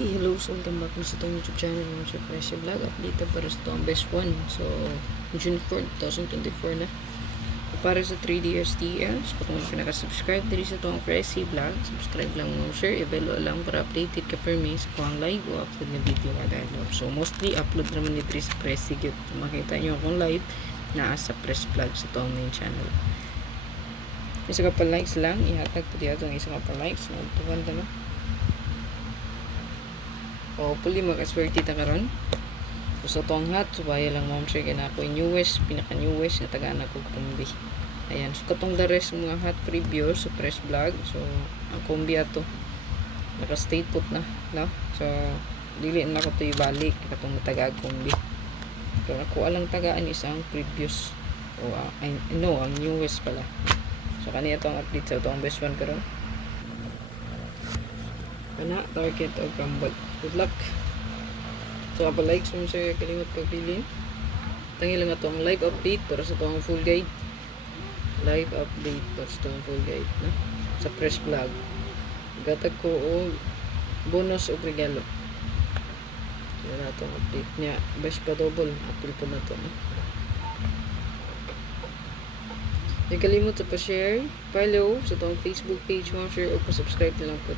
Okay, hello. So, welcome back na sa itong YouTube channel ng Sir Pressy Vlog. Update para sa itong best one. So, June 4, 2024 na. Para sa 3D STL, so kung pinaka-subscribe diri sa itong Pressy Vlog, subscribe lang mo, sir. I-belo lang para updated ka per me sa kung live o upload na video kada adlaw. So, mostly upload naman ni Tris Pressy Good. Makita nyo akong live na sa Press Vlog sa itong main channel. Isa ka pa likes lang, ihatag po diya itong isa ka pa likes. Nagtuwan ka na. O hopefully makaswerte ta karon. So tong hat subaya lang ma'am sir kay na ako newest, pinaka newest na taga ko kumbi. Ayan, so katong the rest mga hat preview sa press vlog. So ang kumbi ato naka stay put na, no? So dili na ko to ibalik katong taga kumbi. So ako alang tagaan isang previous o ang newest pala. So kaniya tong update sa tong best one karon. Kana target o crumble. Good luck. So kapag likes mo sir, kalimot pagpilin. Tangi lang ito ang live update para sa itong full guide. Live update para sa itong full guide na? Sa press vlog. Gatag ko o bonus o regalo. So na itong update niya. Best pa double. Apple po na ito. No? Huwag kalimot sa pa-share, follow sa itong Facebook page mo sir o pa-subscribe na lang po.